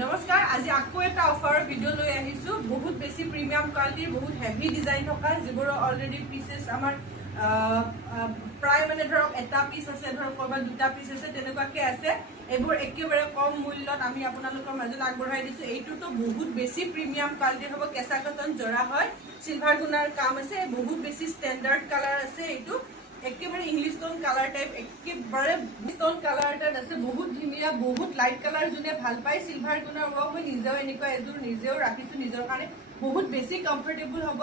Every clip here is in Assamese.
নমস্কাৰ আজি আকৌ এটা অফাৰৰ ভিডিঅ' লৈ আহিছো বহুত বেছি প্ৰিমিয়াম কোৱালিটিৰ বহুত হেভি ডিজাইন থকা যিবোৰ অলৰেডি পিসেস আমাৰ প্ৰায় মানে ধৰক এটা পিস আছে ধৰক কৰবাত দুটা পিস আছে তেনেকুৱাকে আছে এইবোৰ একেবাৰে কম মূল্যত আমি আপোনালোকৰ মাজত আগবঢ়াই দিছো এইটোতো বহুত বেছি প্ৰিমিয়াম কোৱালিটিৰ হ'ব কেঁচা কটন জৰা হয় সিলভাৰ গুণাৰ কাম আছে বহুত বেছি ষ্টেণ্ডাৰ্ড কালাৰ আছে এইটো একেবাৰে ইংলিশ টোন কালাৰ টাইপ একেবাৰে টোন কালাৰ টাইপ আছে বহুত ধুনীয়া বহুত লাইট কালাৰ জুনে ভাল পায় সিলভাৰ গুণৰ ওপৰত মই নিজেও এনেকুৱা এজোৰ নিজেও ৰাখিছো নিজৰ কাৰণে বহুত বেছি কমফৰ্টেবল হ'ব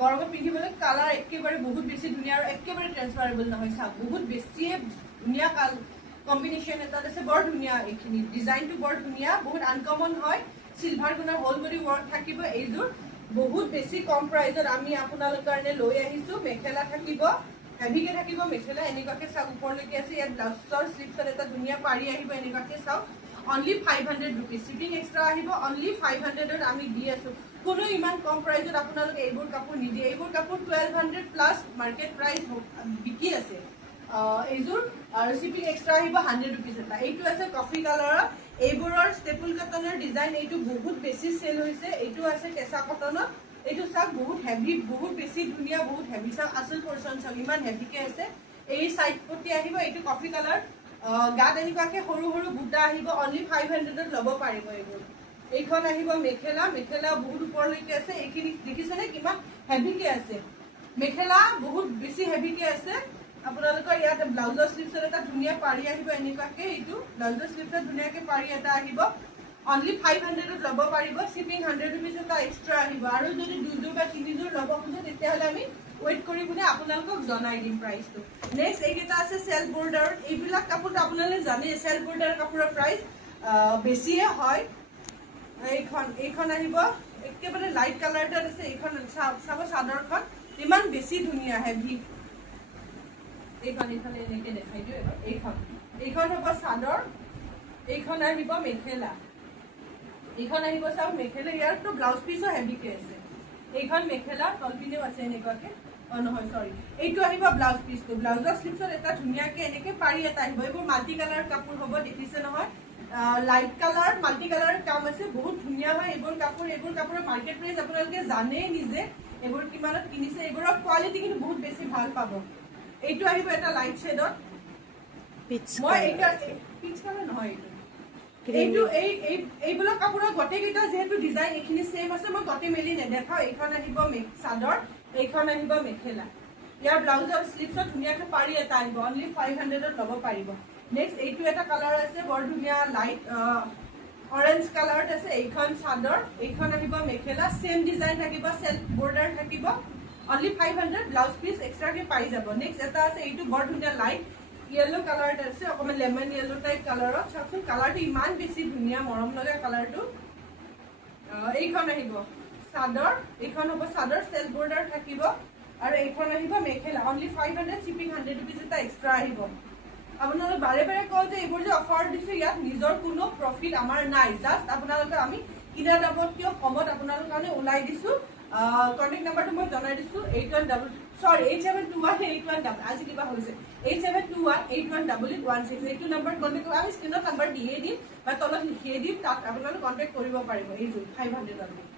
গৰমত পিন্ধিবলৈ কালাৰ একেবাৰে বহুত বেছি ধুনীয়া আৰু একেবাৰে ট্ৰান্সফাৰেবল নহয় চাওক বহুত বেছি ধুনীয়া কম্বিনেশ্যন এটা আছে বৰ ধুনীয়া এইখিনি ডিজাইনটো বৰ ধুনীয়া বহুত আনকমন হয় সিলভাৰ গুণৰ হোল বডি ৱৰ্ক থাকিব এইজোৰ বহুত বেছি কম প্ৰাইজত আমি আপোনালোকৰ কাৰণে লৈ আহিছো মেখেলা থাকিব হেভিকে থাকিব মেখেলা এনেকুৱাকে চাওক ওপৰলৈকে আছে ইয়াত ব্লাউজৰ স্লিপছত এটা ধুনীয়া পাৰি আহিব এনেকুৱাকে চাওক অনলি 500 रुपीस শিপিং এক্সট্ৰা আহিব অনলি 500 ত আমি দি আছো কোনো ইমান কম প্ৰাইজত আপোনালোকে এইবোৰ কাপোৰ নিদিয়ে এইবোৰ কাপোৰ 1200 প্লাস মাৰ্কেট প্ৰাইস বিকি আছে এইজোৰ আৰু শিপিং এক্সট্ৰা আহিব 100 रुपीस এটা এইটো আছে কফি কালাৰৰ এইবোৰৰ ষ্টেপল কটনৰ ডিজাইন এইটো বহুত বেছি সেল হৈছে এইটো আছে কেঁচা কটনৰ এইটো চাওক বহুত হেভি বহুত বেছি ধুনীয়া বহুত হেভি চাওক আসল পোৰশন চাওক ইমান হেভিকে আছে এই সাইড পটি আহিব এইটো কফি কালাৰ গাত এনেকুৱাকে সৰু সৰু বুটা আহিব অনলি 500 ত লব পাৰিব এইবোৰ এইখন আহিব মেখেলা মেখেলা বহুত ওপৰলৈকে আছে এইখিনি দেখিছেনে কিমান হেভিকে আছে মেখেলা বহুত বেছি হেভিকে আছে আপোনালোকৰ ইয়াত ব্লাউজৰ স্লিপছত এটা ধুনীয়া পাৰি আহিব এনেকুৱাকে এইটো ব্লাউজৰ স্লিপছত ধুনীয়াকে পাৰি এটা আহিব অনলি 500 ত লব পাৰিব শিপিং 100 रुपीस এটা এক্সট্ৰা আহিব আৰু যদি দুযোৰ বা তিনিযোৰ লব খুজে তেতিয়াহলে আমি ওয়েট কৰি বুনে আপোনালোকক জনাই দিম প্ৰাইসটো নেক্সট এইটা আছে সেলফ বৰ্ডাৰ এইবিলাক কাপোৰ আপোনালোকে জানে সেলফ বৰ্ডাৰ কাপোৰৰ প্ৰাইস বেছিয়ে হয় এইখন আহিব একেবাৰে লাইট কালাৰটা আছে এইখন চাব চাদৰখন ইমান বেছি ধুনীয়া হেভি এইখন এনেকে দেখাই দিও এইখন হ'ব চাদৰ এইখন আহিব মেখেলা এইখন আহিব চাও মেখেলা ইয়াৰটো ব্লাউজ পিসও হেভিকে আছে এইখন মেখেলা তলপিনেও আছে এনেকুৱাকে নহয় সৰি এইটো আহিব ব্লাউজ পিসটো ব্লাউজৰ স্লিপছত এটা ধুনীয়াকে এনেকে পাৰি এটা আহিব এইবোৰ মাল্টি কালাৰ কাপোৰ হ'ব দেখিছে নহয় লাইট কালাৰ মাল্টি কালাৰ কাম আছে বহুত ধুনীয়া হয় এইবোৰ কাপোৰৰ মাৰ্কেট প্ৰাইস আপোনালোকে জানে নিজে এইবোৰ কিমানত কিনিছে এইবোৰৰ কোৱালিটি কিন্তু বহুত বেছি ভাল পাব এইটো আহিব এটা লাইট শেডত মই এটা পিচ কালাৰ নহয় এইটো এইবিলাক কাপোৰৰ গটেকেইটা যেহেতু ডিজাইন এখিনি সেম আছে মই গটে মেলি নেদেখাও এইখন আহিব চাদৰ এইখন আহিব মেখেলা ইয়াৰ ব্লাউজৰ স্লিপছত ধুনীয়াকে পাৰি এটা আহিব অনলি 500 ত লব পাৰিব নেক্সট এইটো এটা কালাৰ আছে বৰ ধুনীয়া লাইট অৰেঞ্জ কালাৰত আছে এইখন চাদৰ এইখন আহিব মেখেলা সেম ডিজাইন থাকিব সেলফ বৰ্ডাৰ থাকিব অনলি 500 ব্লাউজ পিস এক্সট্ৰাকে পাই যাব নেক্সট এটা আছে এইটো বৰ ধুনীয়া লাইট येलो কালাৰ আছে অকমান লেমন येलो টাইপ কালাৰত চাওকচোন কালাৰটো ইমান বেছি ধুনীয়া মৰম লগা কালাৰটো এইখন আহিব চাদৰ এইখন হ'ব চাদৰ সেলফ বৰ্ডাৰ থাকিব আৰু এইখন আহিব মেখেলা অনলি 500 শিপিং 100 रुपीस এটা এক্সট্ৰা আহিব আপোনালোকে বাৰে বাৰে কয় যে এইবোৰ যে অফাৰ দিছে ইয়াত নিজৰ কোনো প্ৰফিট আমাৰ নাই জাস্ট আপোনালোকে আমি কিনা দামত কিয় কমত আপোনালোকৰ কাৰণে ওলাই দিছো কন্টাক্ট নাম্বাৰটো মই জনাই দিছো 8721 আজি কিবা হৈছে 8721818816 এইটো নাম্বাৰ কন্টাক্ট কৰি আমি স্ক্ৰিনত নাম্বাৰ দিয়ে দিম বা তলত লিখিয়ে দিম তাত আপোনালোকে কন্টাক্ট কৰিব পাৰিব এই 500